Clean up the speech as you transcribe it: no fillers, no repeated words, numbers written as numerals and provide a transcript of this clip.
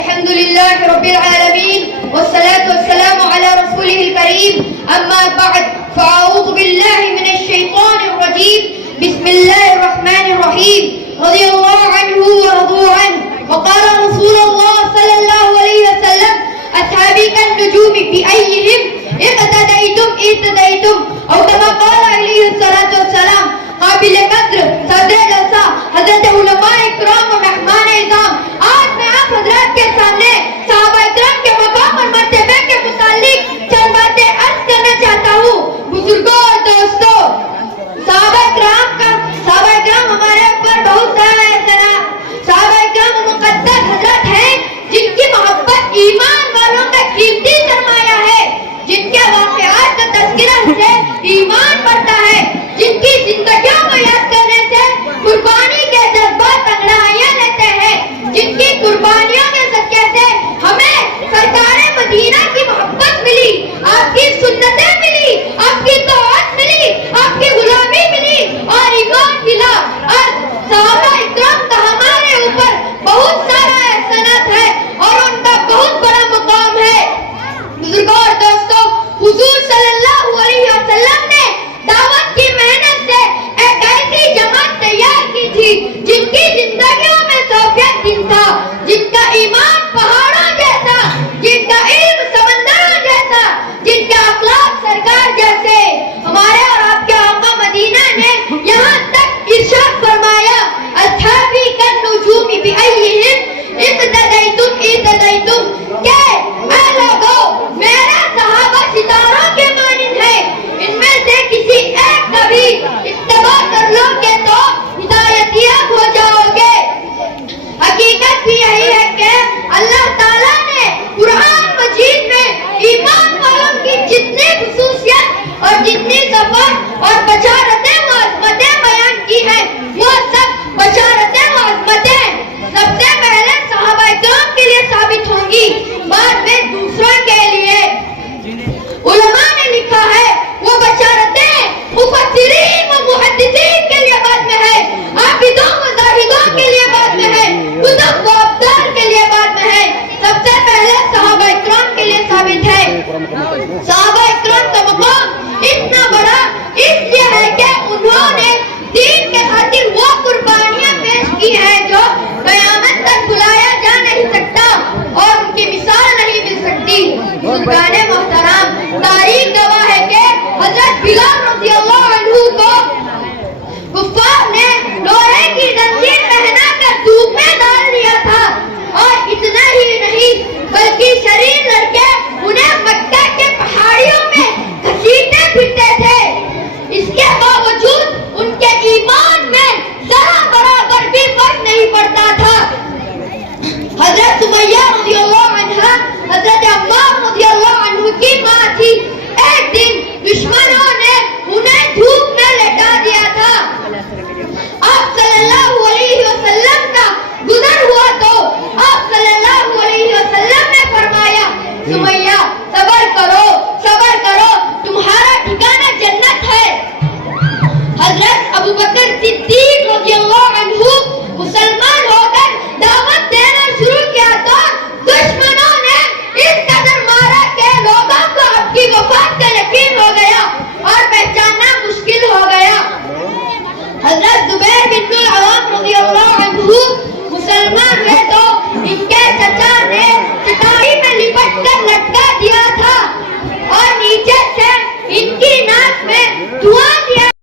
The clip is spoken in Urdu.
الحمد لله رب العالمين والصلاة والسلام على رسوله الكريم أما بعد فأعوذ بالله من الشيطان الرجيم بسم الله الرحمن الرحيم رضي الله عنه ورضوا عنه وقال رسول الله صلى الله عليه وسلم أصحابي كالنجوم بأيهم اقتديتم اهتديتم أو كما قال عليه الصلاة والسلام قابل قدر صدر لسا حضرت علماء اکرام و مہمان اعظام، آج میں آپ حضرات کے سامنے صحابہ اکرام کے مقام اور مرتبے کے متعلق چند باتیں عرض کرنا چاہتا ہوں۔ بزرگوں اور دوستوں، صحابہ اکرام ہمارے اوپر بہت سارا احترام، صحابہ اکرام مقدس حضرت ہیں جن کی محبت ایمان والوں کا قیمتی سرمایہ ہے، جن کے واقعات کا تذکرہ سے ایمان بڑھتا ہے، جن کی زندگیوں کو یاد کرنے سے قربانی کے جذبات انگڑائیاں لیتے ہیں، جن کی قربانیوں کے صدقے سے ہمیں سرکار مدینہ کی محبت ملی، آپ کی سنتیں ملی، آپ کی طاعت ملی، آپ کی غلامی ملی اور ایمان ملا۔ اور صحابہ اکرام کا ہمارے اوپر بہت سارا احسانات ہے اور ان کا بہت بڑا مقام ہے۔ بزرگوں اور دوستوں، حضور صلی اللہ علیہ وسلم نے دعوت کی محنت سے ایک ایسی جماعت تیار کی تھی جن کی زندگیوں میں سوفیت دن تھا، جن کا ایمان پہاڑوں جیسا، جن کا علم سمندروں جیسا، جن کا اخلاق سرکار جیسے۔ ہمارے اور آپ کے آقا مدینہ نے یہاں تک ارشاد فرمایا اصحابی کالنجوم بأیہم اقتدیتم اہتدیتم، کہ اے لوگو میرا صحابہ ستاروں کے مانند ہے، ان میں سے کسی ایک کا بھی اتباع کر لو گے تو ہدایت یاب ہو جاؤ گے۔ حقیقت بھی یہی ہے کہ اللہ تعالیٰ نے قرآن مجید میں ایمان والوں کی جتنی خصوصیت اور جتنی صفات اور بشارتیں و عظمتیں بیان کی ہیں، وہ سب بشارتیں و عظمتیں سب سے پہلے صحابہ اکرام کے لیے ثابت ہوں گی، بعد میں دوسروں کے لیے۔ علماء نے لکھا ہے وہ بشارتیں مفسرین و محدثین کے لیے بعد میں ہے، عابدوں و زاہدوں کے لیے بعد میں ہے، کتب و ابدال کے لیے بعد میں ہے، سب سے پہلے صحابہ اکرام کے لیے ثابت ہے۔ صحابہ اکرام کا مقام اتنا بڑا اس لیے ہے کہ انہوں نے دین کے خاطر وہ قربانیاں پیش کی ہیں جو قیامت تک بلایا جا نہیں سکتا اور ان کی مثال نہیں مل سکتی۔ بزرگان محترم، تاریخ گواہ ہے کہ حضرت بلال رضی اللہ عنہ کو کفار نے لوہے کی زنجیر پہنا کر دھوپ میں ڈال دیا تھا، اور اتنا ہی نہیں بلکہ شریر لڑکے انہیں مکہ کے پہاڑیوں میں گھسیٹتے پھرتے تھے۔ اس کے باوجود ان کے ایمان میں ذرا برابر بھی فرق نہیں پڑتا تھا۔ حضرت سمیہ رضی اللہ عنہ حضرت عمار رضی اللہ عنہ کی ماں تھی۔ ایک دن دشمن